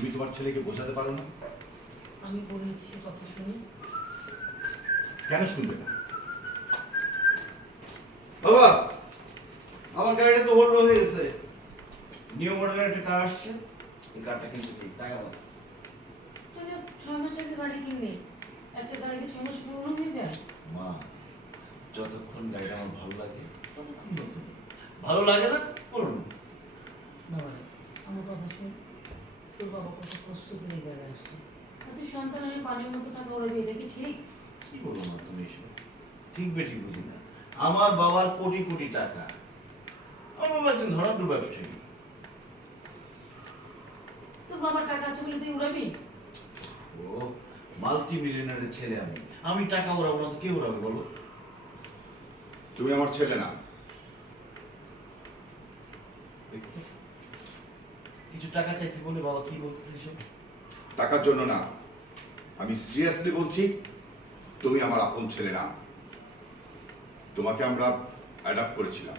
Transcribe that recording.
তুমি তোমার ছেলেকে বোঝাতে পারো না? আমি বলি সে কথা শুনি। কেন শুনবে না? বাবা আমার গাড়িটা তো হোল্ড হয়ে গেছে। নিউ মডেলের একটা কার আসছে। এই কারটা কিনতে চাই টাকা দাও। তাহলে ছয় মাস আগে গাড়ি কিনবে একটা গাড়িতে ছয় মাস পুরনো হয়ে যায়? মা যতক্ষণ গাড়িটা আমার ভালো লাগে ততক্ষণ ভালো লাগে না করুন বাবা আমার কথা শুন। তোর বাবা কত কষ্ট করে এই জায়গায় আসছে তাতে সন্তান আমি পানির মতো টাকা ওড়াবি এটা কি ঠিক? কি বলো মা তুমি এসব? ঠিক বেঠিক বুঝি না। আমার বাবার কোটি কোটি টাকা। আমার বাবা একজন ধনাঢ্য ব্যবসায়ী। তোর বাবার টাকা আছে বলে তুই উড়াবি? ও মাল্টি মিলিয়নারের ছেলে আমি। আমি টাকা ওড়াবো না তো কে ওড়াবে বলো? তুমি আমার ছেলে না। দেখছি। কিছু টাকা চাইছি বলে বাবা কি বলতেছে এসব? টাকার জন্য না। আমি সিরিয়াসলি বলছি, তুমি আমার আপন ছেলে না। তোমাকে আমরা অ্যাডাপ্ট করেছিলাম।